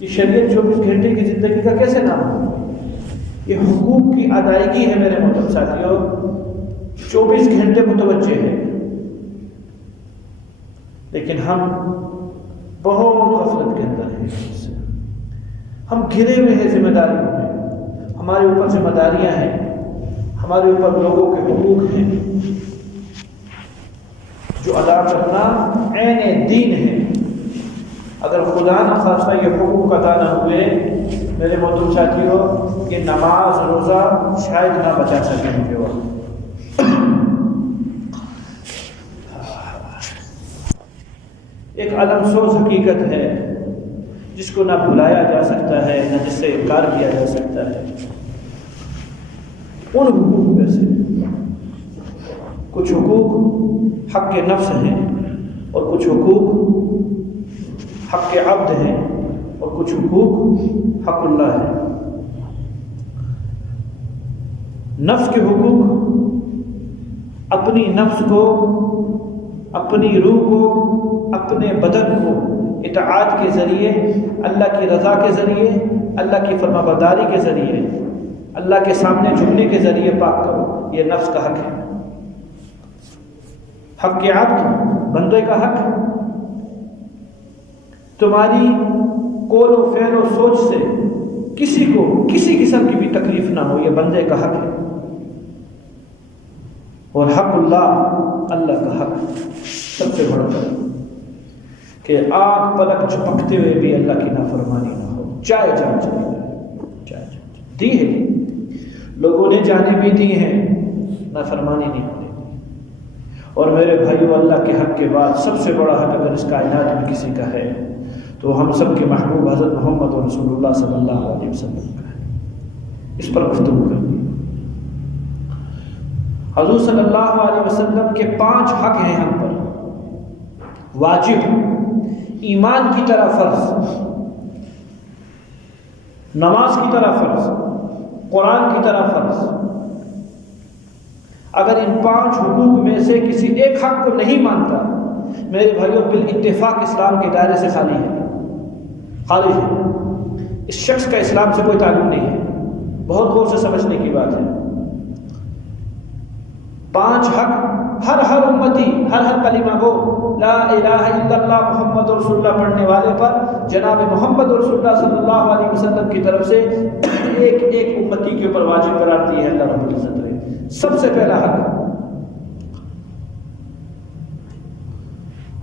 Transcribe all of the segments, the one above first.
یہ شریعت 24 گھنٹے کی زندگی کا کیسے نام ہو؟ یہ حقوق کی ادائیگی ہے میرے محترم ساتھیوں، 24 گھنٹے متوجہ ہے، لیکن ہم بہت غفلت کے اندر ہیں، ہم گھرے ہوئے ہیں ذمہ داریوں میں، ہمارے اوپر ذمہ داریاں ہیں، ہمارے اوپر لوگوں کے حقوق ہیں جو ادا کرنا عین دین ہے۔ اگر خدا نہ خواستہ یہ حقوق ادا نہ ہوئے میرے محترم ساتھیوں، یہ نماز روزہ شاید نہ بچا سکے مجھے وہ۔ ایک علمسوز حقیقت ہے جس کو نہ بھلایا جا سکتا ہے نہ جس سے انکار کیا جا سکتا ہے۔ ان حقوق میں سے کچھ حقوق حق کے نفس ہیں اور کچھ حقوق حق کے عبد ہیں اور کچھ حقوق حق اللہ ہے۔ نفس کے حقوق اپنی نفس کو، اپنی روح کو، اپنے بدن کو اطاعت کے ذریعے، اللہ کی رضا کے ذریعے، اللہ کی فرما برداری کے ذریعے، اللہ کے سامنے جھکنے کے ذریعے پاک کرو، یہ نفس کا حق ہے۔ حق کے عبد، بندے کا حق، تمہاری قول و فعل و سوچ سے کسی کو کسی قسم کی بھی تکلیف نہ ہو، یہ بندے کا حق ہے۔ اور حق اللہ، اللہ کا حق سب سے بڑا حق کہ آنکھ پلک جھپکتے ہوئے بھی اللہ کی نافرمانی نہ ہو، چاہے جان چلی جائے، دی ہے، لوگوں نے جانے بھی دی ہیں، نافرمانی نہیں ہونے دی۔ اور میرے بھائیو، اللہ کے حق کے بعد سب سے بڑا حق اگر اس کائنات میں کسی کا ہے تو ہم سب کے محبوب حضرت محمد رسول اللہ صلی اللہ علیہ وسلم کا ہے۔ اس پر گفتگو کرنی۔ حضور صلی اللہ علیہ وسلم کے 5 حق ہیں ہم پر، واجب، ایمان کی طرح فرض، نماز کی طرح فرض، قرآن کی طرح فرض۔ اگر ان 5 حقوق میں سے کسی ایک حق کو نہیں مانتا میرے بھائیوں، بالاتفاق اسلام کے دائرے سے خالی ہے، خارج ہے، اس شخص کا اسلام سے کوئی تعلق نہیں ہے۔ بہت غور سے سمجھنے کی بات ہے۔ 5 حق ہر امتی، ہر کلمہ گو لا الہ الا اللہ محمد رسول اللہ پڑھنے والے پر جناب محمد رسول اللہ صلی اللہ علیہ وسلم کی طرف سے ایک امتی کے اوپر واجب قرار دی ہے اللہ رب العزت نے۔ سب سے پہلا حق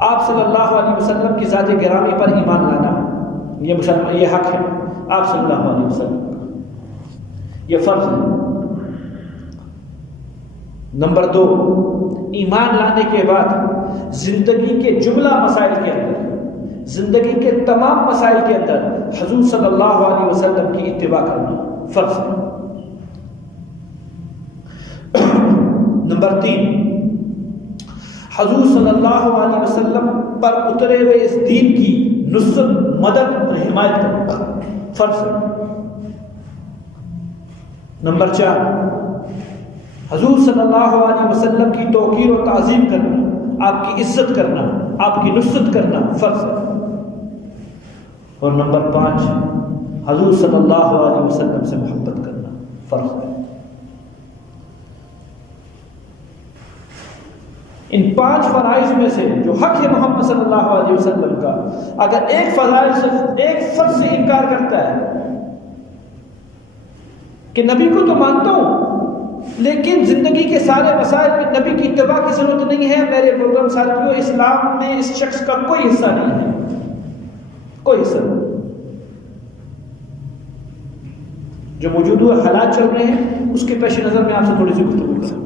آپ صلی اللہ علیہ وسلم کی ذات گرامی پر ایمان لانا، یہ حق ہے آپ صلی اللہ علیہ وسلم کا، یہ فرض ہے۔ نمبر 2، ایمان لانے کے بعد زندگی کے جملہ مسائل کے اندر، زندگی کے تمام مسائل کے اندر حضور صلی اللہ علیہ وسلم کی اتباع کرنا فرض ہے۔ نمبر 3، حضور صلی اللہ علیہ وسلم پر اترے ہوئے اس دین کی نصرت، مدد اور حمایت کرنا فرض ہے۔ نمبر 4، حضور صلی اللہ علیہ وسلم کی توقیر و تعظیم کرنا، آپ کی عزت کرنا، آپ کی نصرت کرنا فرض ہے۔ اور نمبر 5، حضور صلی اللہ علیہ وسلم سے محبت کرنا فرض ہے۔ ان 5 فرائض میں سے جو حق ہے محمد صلی اللہ علیہ وسلم کا، اگر ایک فرض سے انکار کرتا ہے کہ نبی کو تو مانتا ہوں لیکن زندگی کے سارے مسائل میں نبی کی اتباع کی ضرورت نہیں ہے، میرے محترم ساتھیوں، اسلام میں اس شخص کا کوئی حصہ نہیں ہے، کوئی حصہ نہیں۔ جو موجودہ حالات چل رہے ہیں اس کے پیش نظر میں آپ سے تھوڑی سی گفتگو کروں۔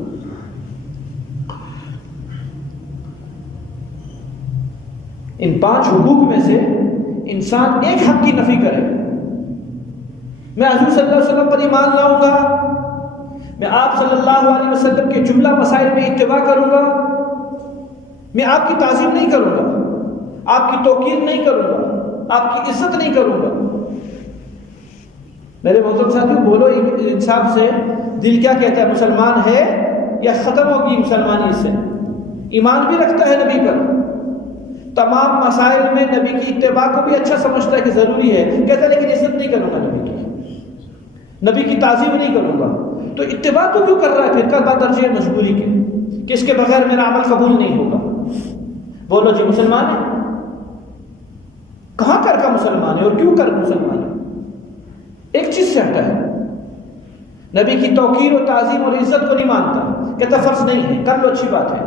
ان 5 حقوق میں سے انسان ایک حق کی نفی کرے، میں حضور صلی اللہ علیہ وسلم پر ایمان لاؤں گا، میں آپ صلی اللہ علیہ وسلم کے جملہ مسائل میں اتباع کروں گا، میں آپ کی تعظیم نہیں کروں گا، آپ کی توقیر نہیں کروں گا، آپ کی عزت نہیں کروں گا۔ میرے محترم ساتھیوں، بولو انصاف سے، دل کیا کہتا ہے؟ مسلمان ہے یا ختم ہوگی مسلمانی سے؟ ایمان بھی رکھتا ہے نبی پر تمام مسائل میں نبی کی اتباع کو بھی اچھا سمجھتا ہے کہ ضروری ہے، کہتا ہے لیکن عزت نہیں کروں گا نبی کی تعظیم نہیں کروں گا. تو اتباع تو کیوں کر رہا ہے پھر؟ کا درجہ مجبوری کہ اس کے بغیر میرا عمل قبول نہیں ہوگا. بولو جی مسلمان ہے؟ کہاں کر کا مسلمان ہے اور کیوں کر مسلمان ہے؟ ایک چیز سے ہٹا ہے، نبی کی توقیر و تعظیم اور عزت کو نہیں مانتا، کہتا فرض نہیں ہے، کر لو اچھی بات ہے.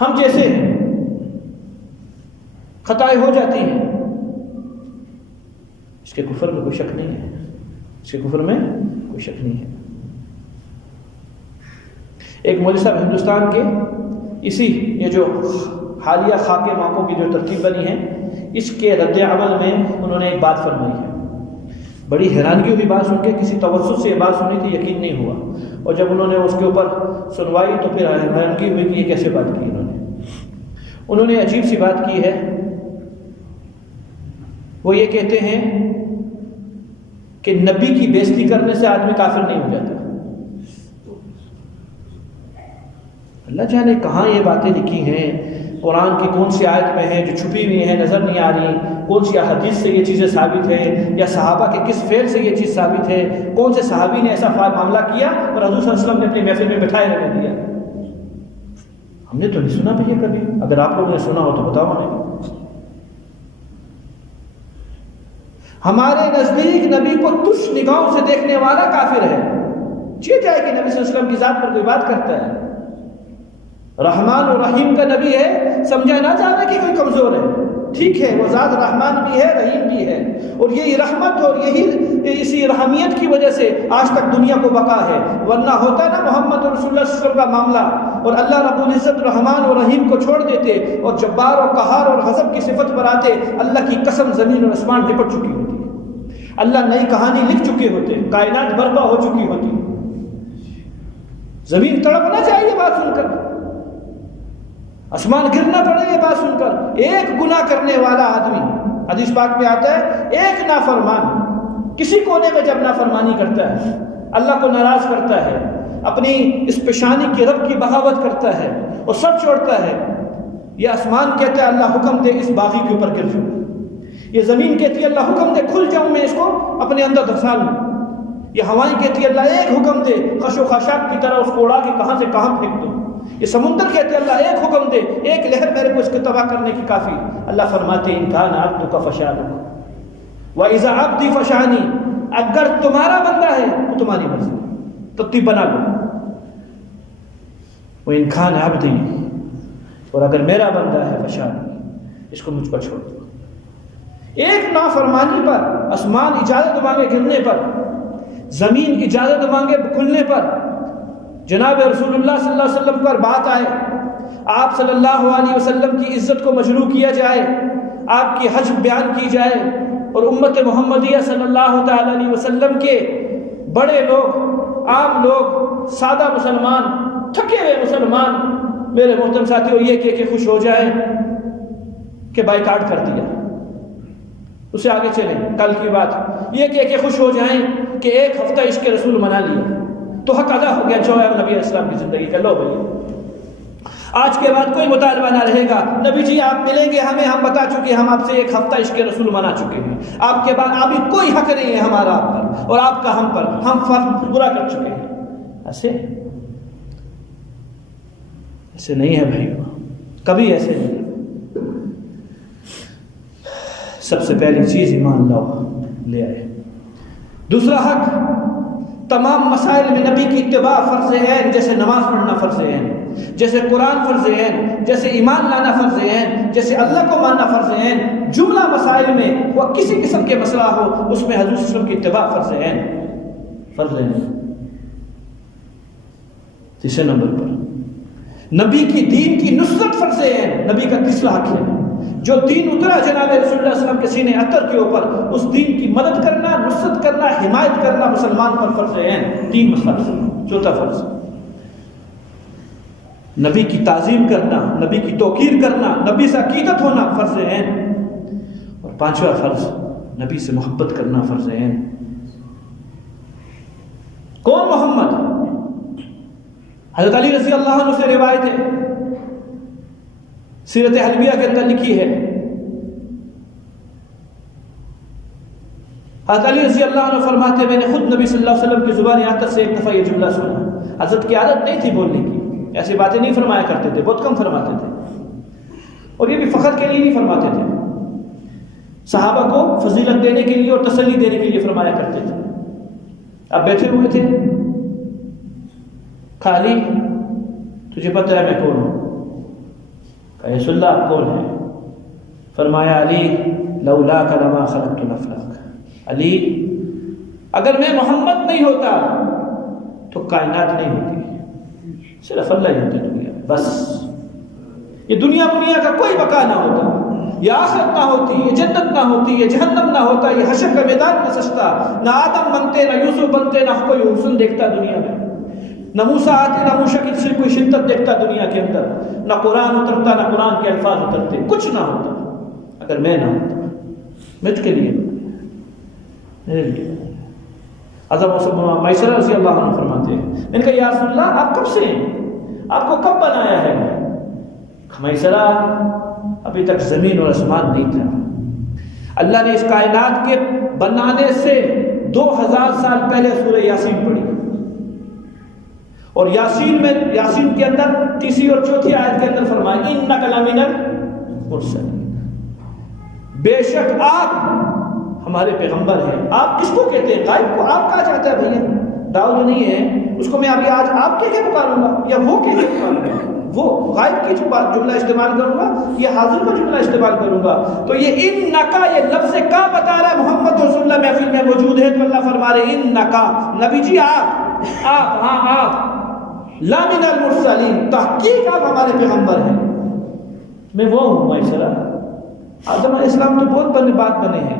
ہم جیسے ہیں، خطائیں ہو جاتی ہیں، اس کے کفر میں کوئی شک نہیں ہے، اس کے کفر میں کوئی شک نہیں ہے. ایک مولوی صاحب ہندوستان کے اسی یہ جو حالیہ خاکے ماکوں کی جو ترتیب بنی ہے، اس کے رد عمل میں انہوں نے ایک بات فرمائی ہے. بڑی حیرانگی ہوئی بات سن کے، کسی توسط سے یہ بات سنی تھی، یقین نہیں ہوا، اور جب انہوں نے اس کے اوپر سنوائی تو پھر حیرانگی ہوئی کہ یہ کیسے بات کی. انہوں نے عجیب سی بات کی ہے. وہ یہ کہتے ہیں کہ نبی کی بے عزتی کرنے سے آدمی کافر نہیں ہو جاتا. اللہ جانے کہاں یہ باتیں لکھی ہیں، قرآن کی کون سی آیت میں ہیں جو چھپی ہوئی ہیں، نظر نہیں آ رہی، کون سی حدیث سے یہ چیزیں ثابت ہیں، یا صحابہ کے کس فعل سے یہ چیز ثابت ہے، کون سے صحابی نے ایسا معاملہ کیا اور حضور صلی اللہ علیہ وسلم نے اپنی محفل میں بٹھائے رہنے دیا. ہم نے تو نہیں سنا بھیا کبھی. اگر آپ لوگوں نے سنا ہو تو بتاؤ ہمیں. ہمارے نزدیک نبی کو تش نگاہوں سے دیکھنے والا کافر ہے. چیز جائے کہ نبی صلی اللہ علیہ وسلم کی ذات پر کوئی بات کرتا ہے. رحمان اور رحیم کا نبی ہے، سمجھا نہ جانا کہ کوئی کمزور ہے. ٹھیک ہے، وہ ذات رحمان بھی ہے، رحیم بھی ہے، اور یہی رحمت اور یہی اسی رحمیت کی وجہ سے آج تک دنیا کو بقا ہے. ورنہ ہوتا نا محمد رسول اللہ صلی اللہ علیہ وسلم کا معاملہ اور اللہ رب العزت رحمان اور رحیم کو چھوڑ دیتے اور جبار اور قہار اور غضب کی صفت پر آتے، اللہ کی قسم زمین اور آسمان لپٹ چکی ہوتی، اللہ نئی کہانی لکھ چکے ہوتے، کائنات برپا ہو چکی ہوتی. زمین تڑپنا چاہیے بات سن کر، آسمان گرنا پڑے یہ بات سن کر. ایک گناہ کرنے والا آدمی، حدیث پاک میں آتا ہے، ایک نافرمان کسی کونے میں جب نافرمانی کرتا ہے، اللہ کو ناراض کرتا ہے، اپنی اس پیشانی کے رب کی بغاوت کرتا ہے اور سب چھوڑتا ہے، یہ آسمان کہتا ہے اللہ حکم دے اس باغی کے اوپر گر جاؤں، یہ زمین کہتی ہے اللہ حکم دے کھل جاؤں میں اس کو اپنے اندر دھسا لوں، یہ ہوائیں کہتی ہے اللہ ایک حکم دے خش و خاشاک کی طرح اس کو اڑا کے کہاں سے کہاں پھینک دوں، یہ سمندر کہتے ہیں اللہ ایک حکم دے، ایک لہر میرے کو اس کو تباہ کرنے کی کافی. اللہ فرماتے ان کان عبدک فشانک واذا عبدی فشانی، اگر تمہارا بندہ ہے تو تمہاری مرضی، ترتیب بنا لو. وان کان عبدی، اور اگر میرا بندہ ہے فشانی، اس کو مجھ پر چھوڑ دو. ایک نافرمانی پر آسمان اجازت مانگے گرنے پر، زمین اجازت مانگے کھلنے پر، جناب رسول اللہ صلی اللہ علیہ وسلم پر بات آئے، آپ صلی اللہ علیہ وسلم کی عزت کو مجروح کیا جائے، آپ کی حج بیان کی جائے، اور امت محمدیہ صلی اللہ تعالی علیہ وسلم کے بڑے لوگ، عام لوگ، سادہ مسلمان، تھکے ہوئے مسلمان، میرے محترم ساتھیوں، یہ کہہ کے خوش ہو جائیں کہ بائیکاٹ کر دیا. اسے آگے چلیں، کل کی بات، یہ کہہ کے خوش ہو جائیں کہ ایک ہفتہ عشق رسول منا لیا تو حق ادا ہو گیا جو ہے نبی اسلام کی زندگی کا. لو بھائی آج کے بعد کوئی مطالبہ نہ رہے گا، نبی جی آپ ملیں گے ہمیں، ہم بتا چکے، ہم آپ سے ایک ہفتہ عشق رسول منا چکے ہیں، آپ کے بعد ابھی کوئی حق نہیں ہے ہمارا آپ پر اور آپ کا ہم پر، ہم فرض برا کر چکے ہیں. ایسے نہیں ہے بھائی، کبھی ایسے نہیں. سب سے پہلی چیز ایمان لاؤ، لے آئے. دوسرا حق، تمام مسائل میں نبی کی اتباع فرض عین، جیسے نماز پڑھنا فرض عین، جیسے قرآن فرض عین، جیسے ایمان لانا فرض عین، جیسے اللہ کو ماننا فرض عین. جملہ مسائل میں وہ کسی قسم کے مسئلہ ہو، اس میں حضور صلی اللہ علیہ وسلم کی اتباع فرض عین، فرض عین. تیسرے نمبر پر نبی کی دین کی نصرت فرض عین، نبی کا تیسرا حق ہے. جو دین اترا جناب رسول اللہ صلی اللہ علیہ وسلم کے سینے اطہر کے اوپر، اس دین کی مدد کرنا، نصرت کرنا، حمایت کرنا مسلمان پر فرض عین. 3 مسئلہ. چوتھا فرض، نبی کی تعظیم کرنا، نبی کی توقیر کرنا، نبی سے عقیدت ہونا فرض عین. اور 5واں فرض، نبی سے محبت کرنا فرض عین. کون محمد؟ حضرت علی رضی اللہ عنہ سے روایت ہے، سیرت حلبیہ کے اندر لکھی ہے. حضرت علی رضی اللہ عنہ فرماتے میں نے خود نبی صلی اللہ علیہ وسلم کی زبان یہاں تک سے ایک دفعہ یہ جملہ سنا. حضرت کی عادت نہیں تھی بولنے کی، ایسی باتیں نہیں فرمایا کرتے تھے، بہت کم فرماتے تھے، اور یہ بھی فخر کے لیے نہیں فرماتے تھے، صحابہ کو فضیلت دینے کے لیے اور تسلی دینے کے لیے فرمایا کرتے تھے. اب بیٹھے ہوئے تھے، خالی تجھے پتہ ہے میں کون ہوں؟ کہا رسول اللہ آپ کون ہیں؟ فرمایا علی لولاک لما خلقت نفلک. علی اگر میں محمد نہیں ہوتا تو کائنات نہیں ہوتی، صرف اللہ ہی ہوتا دنیا میں، بس یہ دنیا کا کوئی بقا نہ ہوتا، یہ آخرت نہ ہوتی، یہ جنت نہ ہوتی، یہ جہنم نہ ہوتا، یہ حشر کا میدان نہ سجتا، نہ آدم بنتے، نہ یوسف بنتے، نہ کوئی حسن دیکھتا دنیا میں، نہ موسیٰ آتے، نہ موسیٰ کی کوئی شدت دیکھتا دنیا کے اندر، نہ قرآن اترتا، نہ قرآن کے الفاظ اترتے، کچھ نہ ہوتا اگر میں نہ ہوتا. مجھ کے لیے حضرت میسرہ رضی اللہ عنہ فرماتے ہیں، میں نے کہا یا رسول اللہ آپ کب سے ہیں؟ آپ کو کب بنایا ہے؟ میسرہ ابھی تک زمین اور آسمان نہیں تھا، اللہ نے اس کائنات کے بنانے سے 2000 سال پہلے سورہ یاسین پڑھی، اور یاسین کے اندر تیسری اور چوتھی آیت کے اندر فرمایا انک لمن المرسلین، بے شک آپ ہمارے پیغمبر ہیں. آپ کس کو کہتے ہیں؟ غائب کو آپ کہا جاتا ہے. بھیا داؤد نہیں ہے، اس کو میں ابھی آج آپ کہہ کے پکاروں گا یا وہ کہہ کے پکاروں گا؟ وہ غائب کی جملہ استعمال کروں گا یا حاضر کا جملہ استعمال کروں گا؟ تو یہ انکا، یہ لفظ کا بتا رہا ہے محمد رسول اللہ محفل میں موجود ہے، تو اللہ فرما رہے انکا، نبی جی آپ لا من المرسلین، تحقیق آپ ہمارے پیغمبر ہیں. میں وہ ہوں میسرہ. آدم علیہ السلام تو بہت بات بنے ہیں،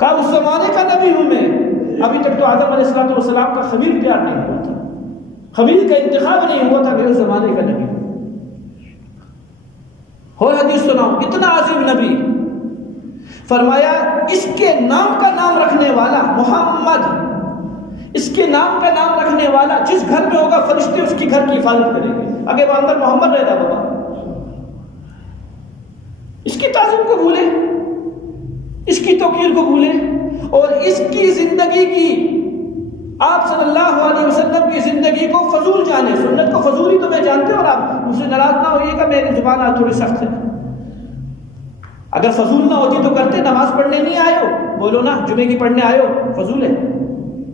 کہا اس زمانے کا نبی ہوں میں. ابھی تک تو آدم علیہ السلام کا خلیل تیار نہیں ہوا تھا، خلیل کا انتخاب نہیں ہوا تھا، میرے زمانے کا نبی ہوں. اور حدیث سناؤ، اتنا عظیم نبی، فرمایا اس کے نام کا نام رکھنے والا محمد، اس کے نام کا نام رکھنے والا جس گھر میں ہوگا فرشتے اس کی گھر کی حفاظت کریں گے. اگر وہ اندر محمد رہتا بابا، اس کی تعظیم کو بھولے، اس کی توقیر کو بھولے، اور اس کی زندگی کی، آپ صلی اللہ علیہ وسلم کی زندگی کو فضول جانے. سنت کو فضول ہی تو میں جانتے ہیں، اور آپ مجھ سے ناراض نہ ہوئیے گا، میری زبان آج تھوڑی سخت ہے. اگر فضول نہ ہوتی تو کرتے. نماز پڑھنے نہیں آئے ہو بولو نا، جمعے کی پڑھنے آئے ہو فضول ہے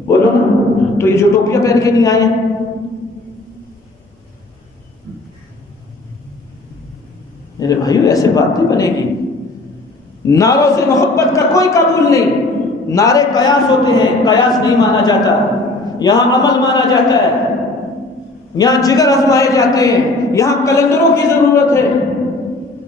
بولو نا. تو یہ جو ٹوپیاں پہن کے نہیں آئے ہیں، میرے بھائیو ایسے بات نہیں بنے گی. نعروں سے محبت کا کوئی قبول نہیں. نعرے قیاس ہوتے ہیں، قیاس نہیں مانا جاتا. یہاں عمل مانا جاتا ہے، یہاں جگر آزمائے جاتے ہیں، یہاں کلندروں کی ضرورت ہے،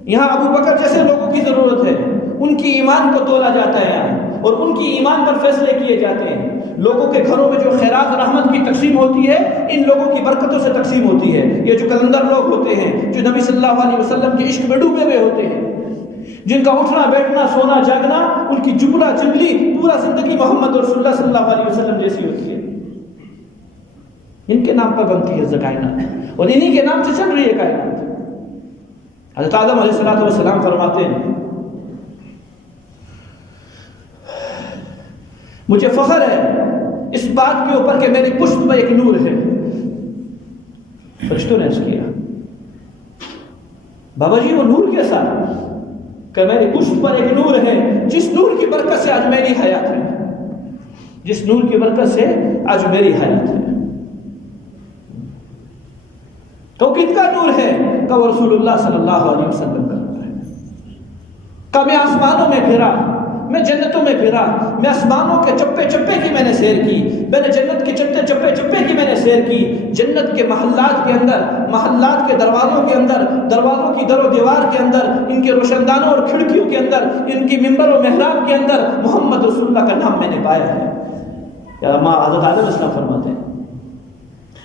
یہاں ابو بکر جیسے لوگوں کی ضرورت ہے. ان کی ایمان کو تولا جاتا ہے یہاں، اور ان کی ایمان پر فیصلے کیے جاتے ہیں. لوگوں کے گھروں میں جو خیرات رحمت کی تقسیم ہوتی ہے، ان لوگوں کی برکتوں سے تقسیم ہوتی ہے. یہ جو کلندر لوگ ہوتے ہیں، جو نبی صلی اللہ علیہ وسلم کے عشق میں ڈوبے ہوئے ہوتے ہیں، جن کا اٹھنا بیٹھنا سونا جاگنا، ان کی جملہ جنگلی پورا زندگی محمد رسول اللہ صلی اللہ علیہ وسلم جیسی ہوتی ہے. ان کے نام پر بنتی ہے کائنات، اور انہی کے نام سے چل رہی ہے کائنات. حضرت آدم علیہ السلام فرماتے ہیں مجھے فخر ہے اس بات کے اوپر کہ میری پشت میں ایک نور ہے. فرشتوں نے عرض کیا بابا جی وہ نور کیسا؟ کہ میری پشت پر ایک نور ہے، جس نور کی برکت سے آج میری حیات ہے، جس نور کی برکت سے آج میری حیات ہے. تو کن کا نور ہے؟ کہ وہ رسول اللہ صلی اللہ علیہ وسلم کا نور ہے. کہ میں آسمانوں میں پھرا، میں جنتوں میں پھرا، میں آسمانوں کے چپے چپے کی میں نے سیر کی، میں نے جنت کے چپے چپے کی میں نے سیر کی. جنت کے محلات کے اندر، محلات کے دروازوں کے اندر، دروازوں کی در و دیوار کے اندر، ان کے روشن دانوں اور کھڑکیوں کے اندر، ان کی ممبر و محراب کے اندر محمد رسول اللہ کا نام میں نے پایا ہے. یا ماں حضرت علیہ السلام فرماتے ہیں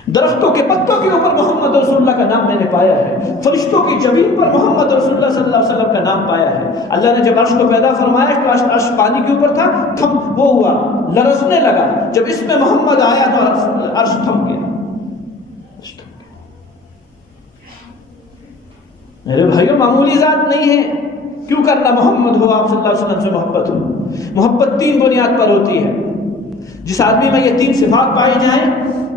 درختوں کے پتوں کے اوپر محمد رسول اللہ کا نام میں نے پایا ہے، فرشتوں کی جبین پر محمد رسول اللہ صلی اللہ علیہ وسلم کا نام پایا ہے. اللہ نے جب عرش کو پیدا فرمایا تو عرش پانی کے اوپر تھا، وہ ہوا لرزنے لگا. جب اس میں محمد آیا تو عرش تھم گیا. میرے بھائیوں معمولی ذات نہیں ہے. کیوں کرنا؟ محمد ہو، آپ صلی اللہ علیہ وسلم سے محبت ہو. محبت 3 بنیاد پر ہوتی ہے. جس آدمی میں یہ 3 صفات پائی جائیں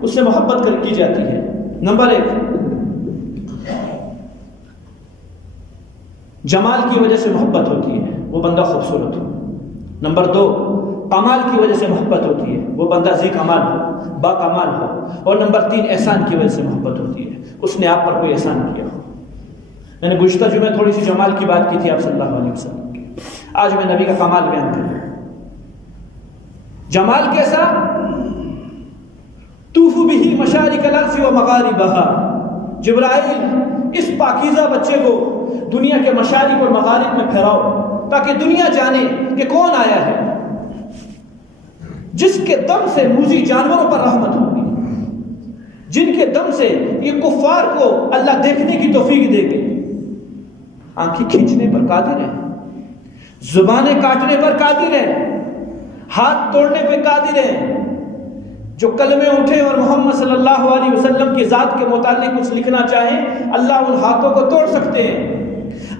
اس سے محبت کی جاتی ہے. نمبر 1، جمال کی وجہ سے محبت ہوتی ہے، وہ بندہ خوبصورت ہو. نمبر 2، کمال کی وجہ سے محبت ہوتی ہے، وہ بندہ ذی کمال ہو، با کمال ہو. اور نمبر 3، احسان کی وجہ سے محبت ہوتی ہے، اس نے آپ پر کوئی احسان کیا ہو. میں نے گزشتہ جمعے تھوڑی سی جمال کی بات کی تھی آپ صلی اللہ علیہ وسلم کی. آج میں نبی کا کمال بیان کروں. جمال کیسا؟ طوفوا بہ مشارق الارض و مغاربہا. جبرائیل اس پاکیزہ بچے کو دنیا کے مشارق اور مغارب میں پھیراؤ تاکہ دنیا جانے کہ کون آیا ہے جس کے دم سے موذی جانوروں پر رحمت ہوگی، جن کے دم سے یہ کفار کو اللہ دیکھنے کی توفیق دے گی. آنکھیں کھینچنے پر قادر ہے، زبانیں کاٹنے پر قادر ہے، ہاتھ توڑنے پہ قادر ہے. جو کلمے اٹھے اور محمد صلی اللہ علیہ وسلم کی ذات کے متعلق کچھ لکھنا چاہیں، اللہ ان ہاتھوں کو توڑ سکتے ہیں،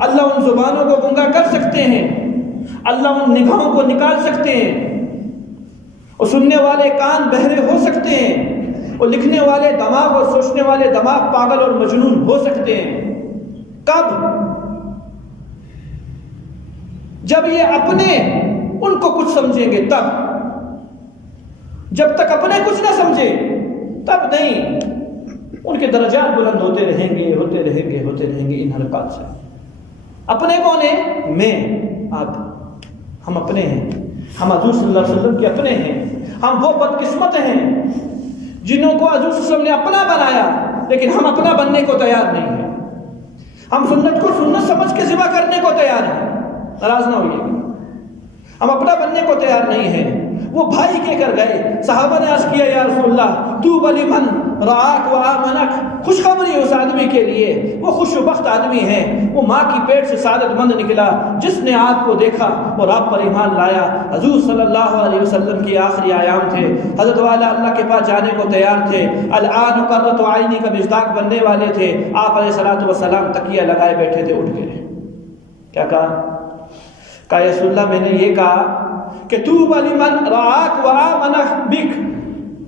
اللہ ان زبانوں کو گنگا کر سکتے ہیں، اللہ ان نگاہوں کو نکال سکتے ہیں، اور سننے والے کان بہرے ہو سکتے ہیں، اور لکھنے والے دماغ اور سوچنے والے دماغ پاگل اور مجنون ہو سکتے ہیں. کب؟ جب یہ اپنے ان کو کچھ سمجھیں گے تب. جب تک اپنے کچھ نہ سمجھے تب نہیں. ان کے درجات بلند ہوتے رہیں گے، ہوتے رہیں گے، ہوتے رہیں گے ان حلقات سے. اپنے کون ہیں؟ میں، آپ، ہم اپنے ہیں. ہم حضور صلی اللہ علیہ وسلم کے اپنے ہیں. ہم وہ بدقسمت ہیں جنہوں کو حضور صلی اللہ علیہ وسلم نے اپنا بنایا لیکن ہم اپنا بننے کو تیار نہیں ہیں. ہم سنت کو سنت سمجھ کے ذبح کرنے کو تیار ہیں. ناراض نہ ہوئیے گا. ہم اپنا بننے کو تیار نہیں ہیں. وہ بھائی کہہ کر گئے. صحابہ نے عرض کیا یا رسول اللہ طوبی لمن رعاک و آمنک. خوشخبری اس آدمی کے لیے، وہ خوش و بخت آدمی ہے، وہ ماں کی پیٹ سے سعادت مند نکلا جس نے آپ کو دیکھا اور آپ پر ایمان لایا. حضور صلی اللہ علیہ وسلم کی آخری ایام تھے. حضرت والا اللہ کے پاس جانے کو تیار تھے. الآن قرۃ عینی کا مصداق بننے والے تھے. آپ علیہ الصلوۃ والسلام تکیہ لگائے بیٹھے تھے. اٹھ گئے. کیا کہا یا رسول اللہ میں نے یہ کہا کہ طوبی لمن رعاک و آمنک بک.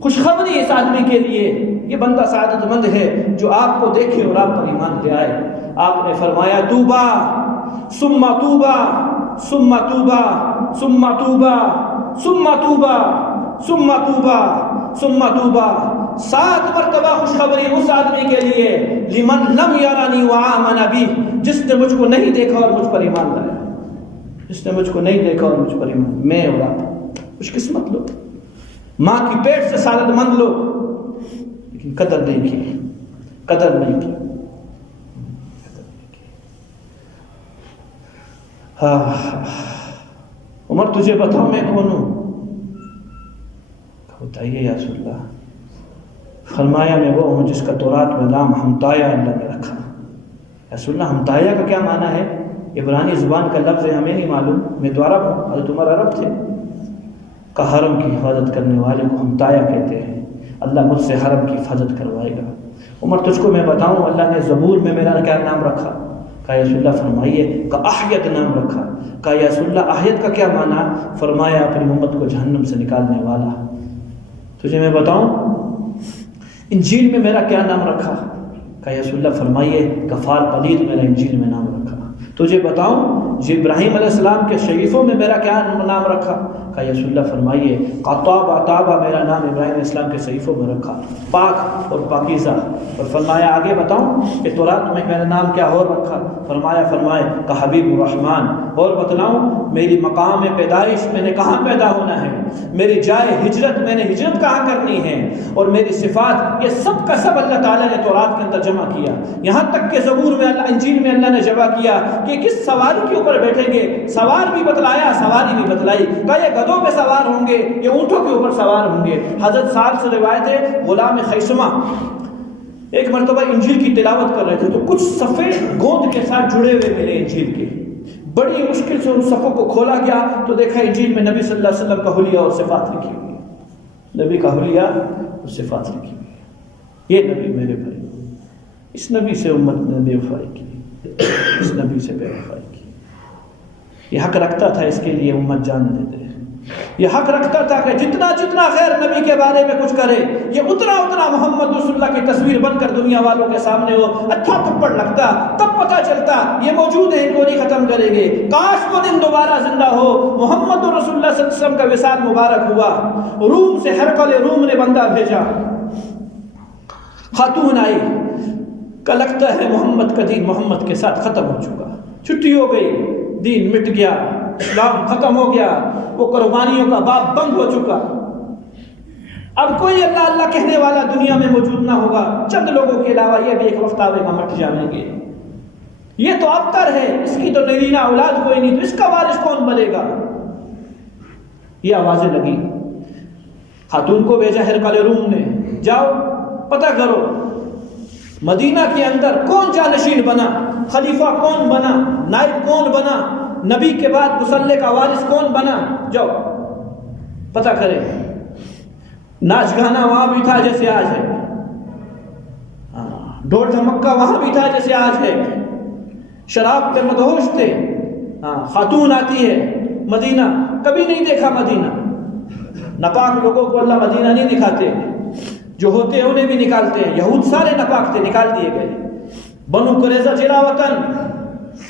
خوشخبری اس آدمی کے لیے، یہ بندہ سعادت مند ہے جو آپ کو دیکھے اور آپ پر ایمان لے آئے. آپ نے فرمایا طوبی ثم طوبی ثم طوبی ثم طوبی ثم طوبی ثم طوبی ثم طوبی. 7 مرتبہ خوشخبری اس آدمی کے لیے لمن لم یرانی وآمن بی، جس نے مجھ کو نہیں دیکھا اور مجھ پر ایمان لایا. جس نے مجھ کو نہیں دیکھا اور مجھ پر ایمان. میں اور آپ خوش قسمت لوگ، ماں کی پیٹ سے سعادت مند لوگ، لیکن قدر نہیں کی، قدر نہیں کی. عمر تجھے بتاؤں میں کون ہوں؟ بتائیے یا رسول اللہ. فرمایا میں وہ ہوں جس کا تورات میں نام ہمتایا اللہ نے رکھا. رسول اللہ ہمتایا کا کیا معنی ہے؟ عبرانی زبان کا لفظ ہے، ہمیں نہیں معلوم. میں تو عرب ہوں، حضرت عمر عرب تھے. کہ حرم کی حفاظت کرنے والے کو ہمتایا کہتے ہیں. اللہ مجھ سے حرم کی حفاظت کروائے گا. عمر تجھ کو میں بتاؤں اللہ نے زبور میں میرا کیا نام رکھا؟ کہا یا رسول اللہ فرمائیے. کہ احیت نام رکھا. کہا یا رسول اللہ احیت کا کیا معنی؟ فرمایا اپنی امت کو جہنم سے نکالنے والا. تجھے میں بتاؤں انجیل میں میرا کیا نام رکھا؟ کہا یا رسول اللہ فرمائیے. غفار پلید میرا انجیل میں نام رکھا. تجھے بتاؤں جی ابراہیم علیہ السلام کے شریفوں میں میرا کیا نام رکھا؟ کہا یا رسول اللہ فرمائیے. قطابہ طابہ میرا نام ابراہیم علیہ السلام کے صحیفوں میں رکھا، پاک اور پاکیزہ. اور فرمایا آگے بتاؤں کہ تورات میں میرا نام کیا اور رکھا؟ فرمائے کہ حبیب الرحمن. اور بتلاؤں میری مقام پیدائش میں نے کہاں پیدا ہونا ہے، میری جائے ہجرت میں نے ہجرت کہاں کرنی ہے، اور میری صفات، یہ سب کا سب اللہ تعالیٰ نے تورات کے اندر جمع کیا. یہاں تک کہ زبور میں اللہ، انجیل میں اللہ نے جمع کیا کہ کس سواری کے اوپر بیٹھیں گے. سوار بھی بتلایا، سواری بھی بتلائی. کہا یہ گدھوں پہ سوار ہوں گے، یہ اونٹوں کے اوپر سوار ہوں گے. حضرت سعد سے روایت ہے غلام خیثمہ ایک مرتبہ انجیل کی تلاوت کر رہے تھے تو کچھ صفحے گوند کے ساتھ جڑے ہوئے ملے انجیل کے. بڑی مشکل سے ان صفوں کو کھولا گیا تو دیکھا انجیل میں نبی صلی اللہ علیہ وسلم کا حلیہ اور صفات لکھی ہوئی ہے. نبی کا حلیہ اور صفات لکھی ہوئی ہے. یہ نبی میرے بھائی، اس نبی سے امت نے بے وفائی کی. اس نبی سے بے وفائی کی. یہ حق رکھتا تھا اس کے لیے امت جان دے دے. یہ حق رکھتا تھا کہ جتنا جتنا غیر نبی کے بارے میں کچھ کرے یہ اتنا اتنا محمد رسول اللہ کی تصویر بن کر دنیا والوں کے سامنے ہو اچھا تھپڑ لگتا. تب پتہ چلتا یہ موجود ہے، ان کو نہیں ختم کریں گے. کاش وہ دن دوبارہ زندہ ہو. محمد رسول اللہ صلی اللہ علیہ وسلم کا وصال مبارک ہوا. روم سے ہرقل روم نے بندہ بھیجا، خاتون آئی کہ لگتا ہے محمد کا دین محمد کے ساتھ ختم ہو چکا، چھٹی ہو گئی، دین مٹ گیا، اسلام ختم ہو گیا، وہ قربانیوں کا باب بند ہو چکا. اب کوئی اللہ اللہ کہنے والا دنیا میں موجود نہ ہوگا. چند لوگوں کے علاوہ یہ بھی ایک وقت آئے گا مٹ جائیں گے. یہ تو ابتر ہے، اس کی تو نرینہ اولاد کوئی نہیں، تو اس کا وارث کون بنے گا؟ یہ آوازیں لگی. خاتون کو بھیجا ہرقل روم نے، جاؤ پتہ کرو مدینہ کے اندر کون جانشین بنا، خلیفہ کون بنا، نائب کون بنا، نبی کے بعد مصلی کا وارث کون بنا. جاؤ پتہ کرے. ناچ گانا وہاں بھی تھا جیسے آج ہے، ڈھول دھمکا وہاں بھی تھا جیسے آج ہے، شراب پہ مدہوش تھے. خاتون آتی ہے مدینہ، کبھی نہیں دیکھا مدینہ. ناپاک لوگوں کو اللہ مدینہ نہیں دکھاتے، جو ہوتے ہیں انہیں بھی نکالتے ہیں. یہود سارے ناپاک تھے، نکال دیے گئے. بنو قریظہ جلا وطن،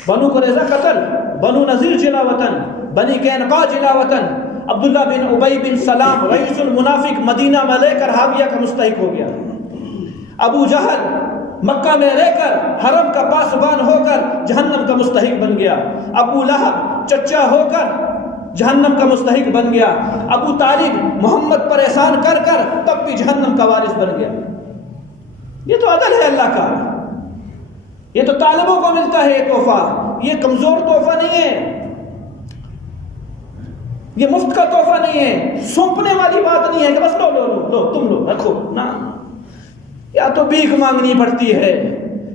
بنو قریظہ قتل، بنو نذیر جلا وطن، بنی قینقاع جلا وطن. عبداللہ بن ابی بن سلام رئیس المنافق مدینہ میں لے کر حاویہ کا مستحق ہو گیا. ابو جہل مکہ میں رہ کر حرم کا پاسبان ہو کر جہنم کا مستحق بن گیا. ابو لہب چچا ہو کر جہنم کا مستحق بن گیا. ابو طالب محمد پر احسان کر کر تب بھی جہنم کا وارث بن گیا. یہ تو عدل ہے اللہ کا. یہ تو طالبوں کو ملتا ہے یہ تحفہ، یہ کمزور تحفہ نہیں ہے، یہ مفت کا تحفہ نہیں ہے، سونپنے والی بات نہیں ہے کہ بس لو لو لو لو تم لو رکھو. نہ، یا تو بھیک مانگنی پڑتی ہے،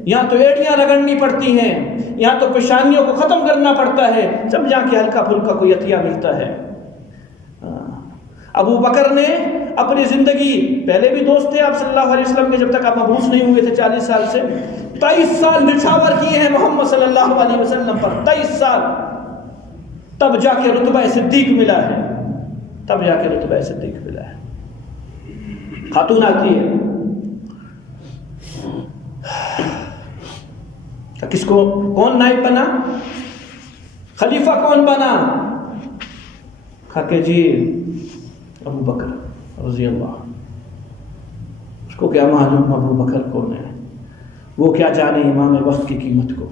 یا تو ایڑیاں رگڑنی پڑتی ہیں، یا تو پیشانیوں کو ختم کرنا پڑتا ہے، سمجھا کہ ہلکا پھلکا کوئی عطیہ ملتا ہے. ابو بکر نے اپنی زندگی، پہلے بھی دوست تھے آپ صلی اللہ علیہ وسلم کے، جب تک آپ مبعوث نہیں ہوئے تھے 40 سال سے 23 سال نچھاور کیے ہیں محمد صلی اللہ علیہ وسلم پر. 23 سال، تب جا کے رتبہ صدیق ملا ہے، تب جا کے رتبہ صدیق ملا ہے. خاتون آتی ہے، کس کو کون نائب بنا، خلیفہ کون بنا؟ کہا کہ جی ابو بکر رضی اللہ. اس کو کیا معلوم ابو بکر کون ہے، وہ کیا جانے امام وقت کی قیمت کو.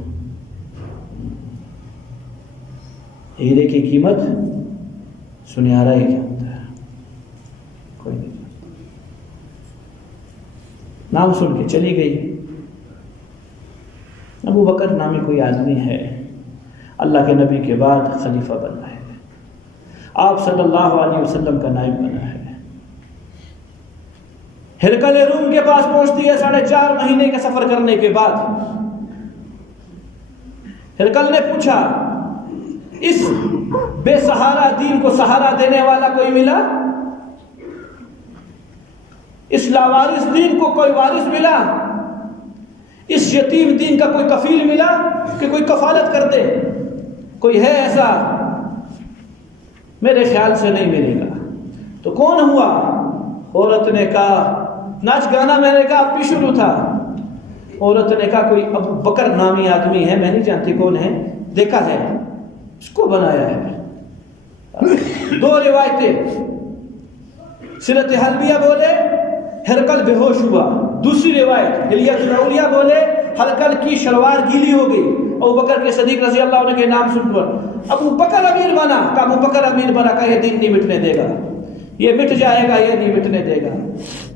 ہیرے کی قیمت سنیارا ہی جانتا ہے، کوئی نہیں جانتا. نام سن کے چلی گئی. ابو بکر نامی کوئی آدمی ہے، اللہ کے نبی کے بعد خلیفہ بنا ہے، آپ صلی اللہ علیہ وسلم کا نائب بنا ہے. ہرقل روم کے پاس پہنچتی ہے 4.5 مہینے کے سفر کرنے کے بعد. ہرقل نے پوچھا اس بے سہارا دین کو سہارا دینے والا کوئی ملا؟ اس لاوارث دین کو کوئی وارث ملا؟ اس یتیم دین کا کوئی کفیل ملا کہ کوئی کفالت کر دے؟ کوئی ہے ایسا؟ میرے خیال سے نہیں ملے گا. تو کون ہوا؟ عورت نے کہا، ناچ گانا میں نے کہا اب بھی شروع تھا. عورت نے کہا کوئی ابو بکر نامی آدمی ہے، میں نہیں جانتی کون ہے، دیکھا ہے، اس کو بنایا ہے. 2 روایتیں، سیرت حلبیہ بولے ہرقل بے ہوش ہوا. دوسری روایت حلیہ الاولیاء بولے ہرقل کی شلوار گیلی ہو گئی. ابو بکر کے صدیق رضی اللہ عنہ کے نام سن کر ابو بکر امیر بنا. کہا ابو بکر امیر بنا، کہا یہ دین نہیں مٹنے دے گا، یہ مٹ جائے گا، یہ نہیں مٹنے دے گا،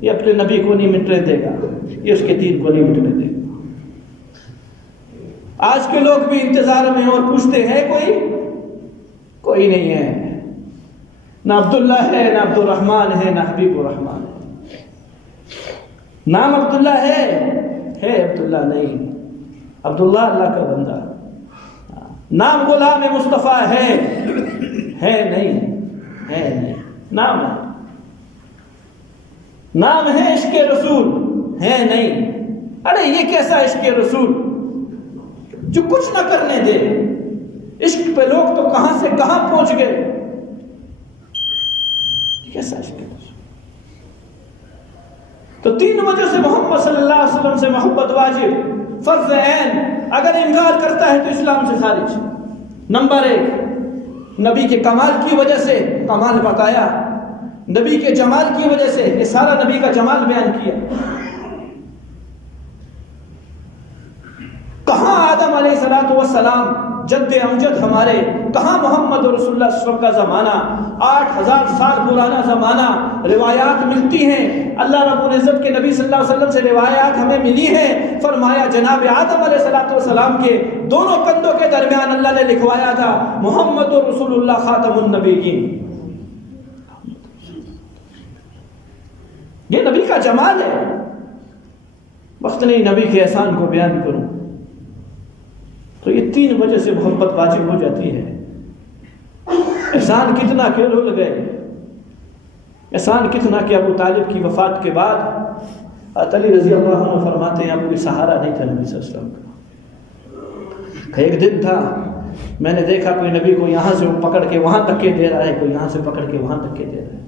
یہ اپنے نبی کو نہیں مٹنے دے گا، یہ اس کے دین کو نہیں مٹنے دے گا. آج کے لوگ بھی انتظار میں اور پوچھتے ہیں کوئی نہیں ہے، نہ عبداللہ ہے، نہ عبد الرحمن ہے، نہ حبیب الرحمن ہے. نام عبداللہ ہے عبداللہ نہیں. عبداللہ اللہ کا بندہ. نام غلام مصطفیٰ ہے نہیں. نام ہے، نام ہے عشق رسول، ہے نہیں. ارے یہ کیسا عشق رسول؟ جو کچھ نہ کرنے دے. عشق پہ لوگ تو کہاں سے کہاں پہنچ گئے. کیسا عشق ہے؟ تو 3 وجہ سے محمد صلی اللہ علیہ وسلم سے محبت واجب، فرض عین. اگر انکار کرتا ہے تو اسلام سے خارج. نمبر 1، نبی کے کمال کی وجہ سے کمال بتایا، نبی کے جمال کی وجہ سے یہ سارا نبی کا جمال بیان کیا. کہاں آدم علیہ السلام جد امجد ہمارے، کہاں محمد رسول اللہ صلی اللہ علیہ وسلم کا زمانہ، 8000 سال پرانا زمانہ. روایات ملتی ہیں، اللہ رب العزت کے نبی صلی اللہ علیہ وسلم سے روایات ہمیں ملی ہیں. فرمایا جناب آدم علیہ السلام کے دونوں کندھوں کے درمیان اللہ نے لکھوایا تھا محمد رسول اللہ خاتم النبیین. یہ نبی کا جمال ہے. وقت نہیں نبی کے احسان کو بیان کروں تو یہ 3 وجہ سے محبت واجب ہو جاتی ہے. احسان کتنا کہ بھول گئے، احسان کتنا کہ ابو طالب کی وفات کے بعد علی رضی اللہ عنہ فرماتے ہیں اب کوئی سہارا نہیں تھا نبی صلی اللہ علیہ وسلم کا. ایک دن تھا میں نے دیکھا کوئی نبی کو یہاں سے پکڑ کے وہاں تک کے دے رہا ہے، کوئی یہاں سے پکڑ کے وہاں تک کے دے رہا ہے.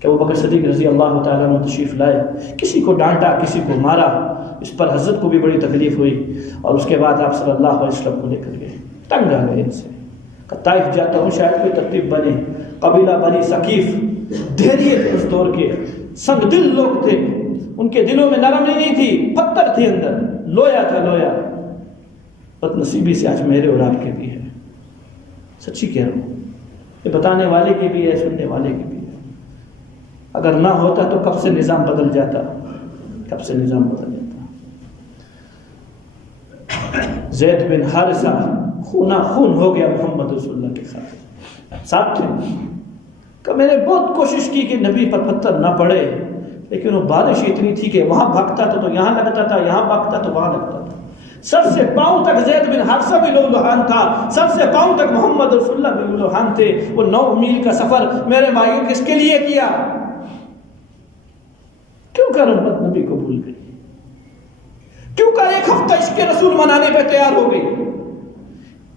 کہ ابو بکر صدیق رضی اللہ تعالیٰ عنہ تشریف لائے، کسی کو ڈانٹا کسی کو مارا. اس پر حضرت کو بھی بڑی تکلیف ہوئی اور اس کے بعد آپ صلی اللہ علیہ وسلم کو لے کر گئے. تنگ آ گئے ان سے کہ طائف جاتا ہوں شاید کوئی ترتیب بنے. قبیلہ بنی ثقیف دھیریے تھے اس دور کے، سنگ دل لوگ تھے، ان کے دلوں میں نرمی نہیں تھی، پتھر تھے اندر، لویا تھا لویا. بد نصیبی سے آج میرے اور آپ کے بھی ہے. سچی کہہ رہا ہوں، یہ بتانے والے کی بھی ہے، سننے والے کی بھی ہے. اگر نہ ہوتا تو کب سے نظام بدل جاتا، کب سے نظام بدل جاتا. زید بن حارثہ خونا خون ہو گیا محمد رسول اللہ کے ساتھ تھے. کہ میں نے بہت کوشش کی کہ نبی پر پتھر نہ پڑے، لیکن وہ بارش اتنی تھی کہ وہاں بھاگتا تھا تو یہاں لگتا تھا، یہاں بھاگتا تو وہاں لگتا تھا. سر سے پاؤں تک زید بن حارثہ بھی لولوہان تھا، سر سے پاؤں تک محمد رسول اللہ بھی لولوہان تھے. وہ 9 میل کا سفر میرے بھائیوں کس کے لیے کیا؟ کیوں کر امت نبی کو بھول گئی؟ کیوں کر 1 ہفتہ عشق رسول منانے پہ تیار ہو گئی؟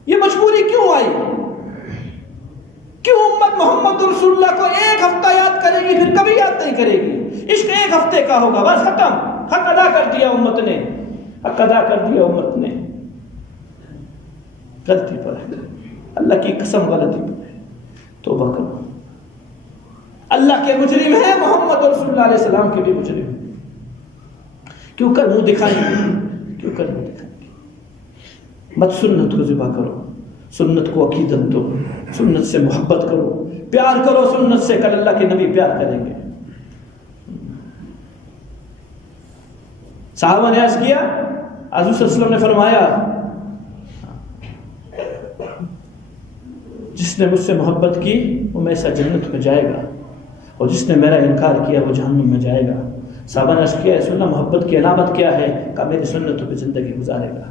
یہ مجبوری کیوں آئی؟ کیوں امت محمد رسول اللہ کو 1 ہفتہ یاد کرے گی پھر کبھی یاد نہیں کرے گی؟ عشق 1 ہفتے کا ہوگا، بس ختم. حق ادا کر دیا امت نے، حق ادا کر دیا امت نے. غلطی پر ہے، اللہ کی قسم غلطی پر ہے. توبہ کرو. اللہ کے مجرم ہیں، محمد رسول اللہ علیہ السلام کے بھی مجرم ہیں. کیوں کر منہ دکھائیں گے؟ کیوں کر منہ دکھائیں گے؟ مت سنت کو ذبح کرو، سنت کو عقیدت دو، سنت سے محبت کرو، پیار کرو سنت سے. کل اللہ کے نبی پیار کریں گے. صحابہ نے عرض کیا، حضور صلی اللہ علیہ وسلم نے فرمایا جس نے مجھ سے محبت کی وہ میرے ساتھ جنت میں جائے گا، اور جس نے میرا انکار کیا وہ جہنم میں جائے گا. صحابہ نے عرض کیا رسول اللہ محبت کی علامت کیا ہے؟ کہ میری سنتوں پہ زندگی گزارے گا.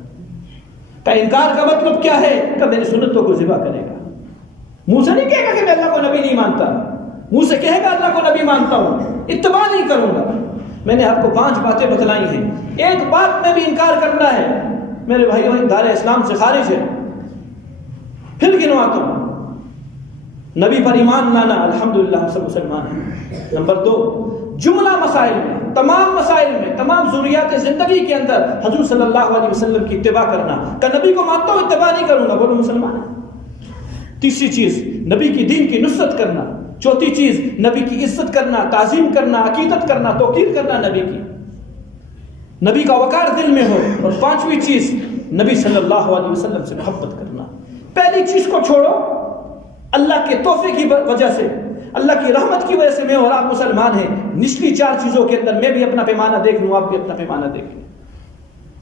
کہ انکار کا مطلب کیا ہے؟ کہ میری سنتوں کو ذبح کرے گا. منہ سے نہیں کہے گا کہ میں اللہ کو نبی نہیں مانتا، منہ سے کہے گا اللہ کو نبی مانتا ہوں، اتباع نہیں کروں گا. میں نے آپ کو 5 باتیں بتلائی ہیں، ایک بات میں بھی انکار کرنا ہے میرے بھائیوں دار اسلام سے خارج ہے. پھر گنواتا ہوں. نبی پر ایمان لانا، الحمدللہ ہم سب مسلمان ہیں. نمبر 2، جملہ مسائل میں، تمام مسائل میں، تمام ضروریات زندگی کے اندر حضور صلی اللہ علیہ وسلم کی اتباع کرنا. کہ نبی کو مانتا ہوں اتباع نہیں کروں گا، بولو مسلمان ہے. تیسری چیز نبی کی دین کی نصرت کرنا. چوتھی چیز نبی کی عزت کرنا، تعظیم کرنا، عقیدت کرنا، توقیر کرنا نبی کی، نبی کا وقار دل میں ہو. اور 5ویں چیز نبی صلی اللہ علیہ وسلم سے محبت کرنا. پہلی چیز کو چھوڑو، اللہ کے تحفے کی وجہ سے، اللہ کی رحمت کی وجہ سے میں اور آپ مسلمان ہیں. نچلی 4 چیزوں کے اندر میں بھی اپنا پیمانہ دیکھ لوں، آپ بھی اپنا پیمانہ دیکھ لیں.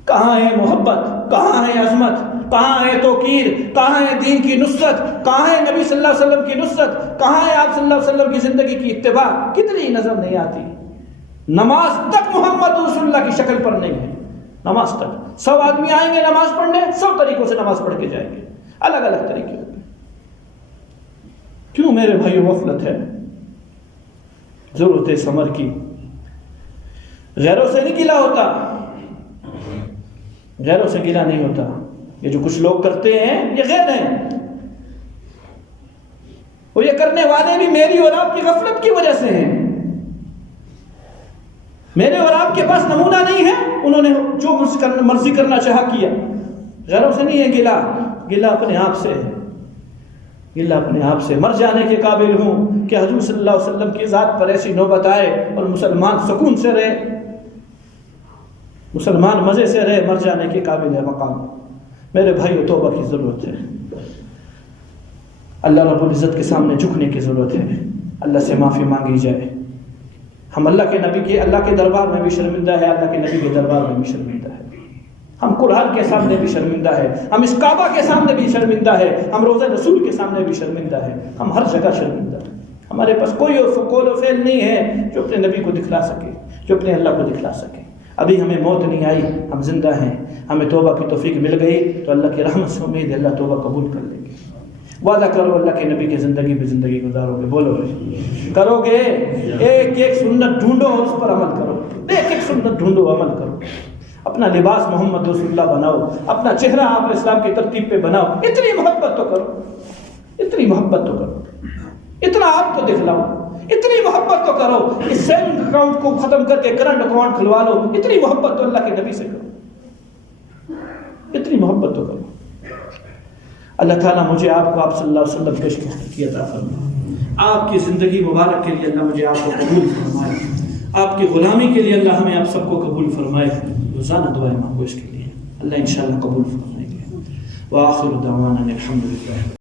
کہاں ہے محبت؟ کہاں ہے عظمت؟ کہاں ہے توقیر؟ کہاں ہے دین کی نصرت؟ کہاں ہے نبی صلی اللہ علیہ وسلم کی نصرت؟ کہاں ہے آپ صلی اللہ علیہ وسلم کی زندگی کی اتباع؟ کتنی نظر نہیں آتی. نماز تک محمد رسول اللہ کی شکل پر نہیں ہے. نماز تک 100 آدمی آئیں گے نماز پڑھنے، 100 طریقوں سے نماز پڑھ کے جائیں گے، الگ الگ طریقے ہوتے. کیوں میرے بھائیو غفلت ہے، ضرورت ثمر کی. غیروں سے نہیں گلا ہوتا، غیروں سے گلا نہیں ہوتا. یہ جو کچھ لوگ کرتے ہیں یہ غیر ہیں، اور یہ کرنے والے بھی میری اور آپ کی غفلت کی وجہ سے ہیں۔ میرے اور آپ کے پاس نمونہ نہیں ہے، انہوں نے جو مرضی کرنا چاہا کیا۔ غیروں سے نہیں ہے گلا، گلا اپنے آپ سے ہے، گلا اپنے آپ سے۔ مر جانے کے قابل ہوں کہ حضور صلی اللہ علیہ وسلم کی ذات پر ایسی نوبت آئے اور مسلمان سکون سے رہے، مسلمان مزے سے رہے، مر جانے کے قابل ہے مقام۔ میرے بھائیو توبہ کی ضرورت ہے، اللہ رب العزت کے سامنے جھکنے کی ضرورت ہے، اللہ سے معافی مانگی جائے۔ ہم اللہ کے نبی کے دربار میں بھی شرمندہ ہے، اللہ کے نبی کے دربار میں بھی شرمندہ ہے، ہم قرآن کے سامنے بھی شرمندہ ہے، ہم اس کعبہ کے سامنے بھی شرمندہ ہے، ہم روضہ رسول کے سامنے بھی شرمندہ ہے، ہم ہر جگہ شرمندہ ہیں۔ ہمارے پاس کوئی قول و فعل نہیں ہے جو اپنے نبی کو دکھلا سکے، جو اپنے اللہ کو دکھلا سکے۔ ابھی ہمیں موت نہیں آئی، ہم زندہ ہیں، ہمیں توبہ کی توفیق مل گئی تو اللہ کی رحمت سے امید ہے اللہ توبہ قبول کر لیں گے۔ وعدہ کرو اللہ کے نبی کی زندگی پہ زندگی گزارو گے، بولو کرو گے؟ ایک ایک سنت ڈھونڈو اور اس پر عمل کرو، ایک ایک سنت ڈھونڈو عمل کرو، اپنا لباس محمد رسول اللہ بناؤ، اپنا چہرہ آپ اسلام کی ترتیب پہ بناؤ، اتنی محبت تو کرو، اتنی محبت تو کرو، اتنا آپ کو دکھلاؤ، اتنی محبت تو کرو، اس سیونگ اکاؤنٹ کو ختم کر کے کرنٹ اکاؤنٹ کھلوا لو، اتنی محبت تو اللہ کے نبی سے کرو، اتنی محبت تو کرو۔ اللہ تعالیٰ مجھے آپ کو آپ صلی اللہ علیہ وسلم پیش کی عطا فرمائے، آپ کی زندگی مبارک کے لیے اللہ مجھے آپ کو قبول فرمائے، آپ کی غلامی کے لیے اللہ ہمیں آپ سب کو قبول فرمائے۔ روزانہ دعائیں مانگو اس کے لیے، اللہ انشاءاللہ قبول فرمائے گے۔ وآخر دعوانا الحمدللہ۔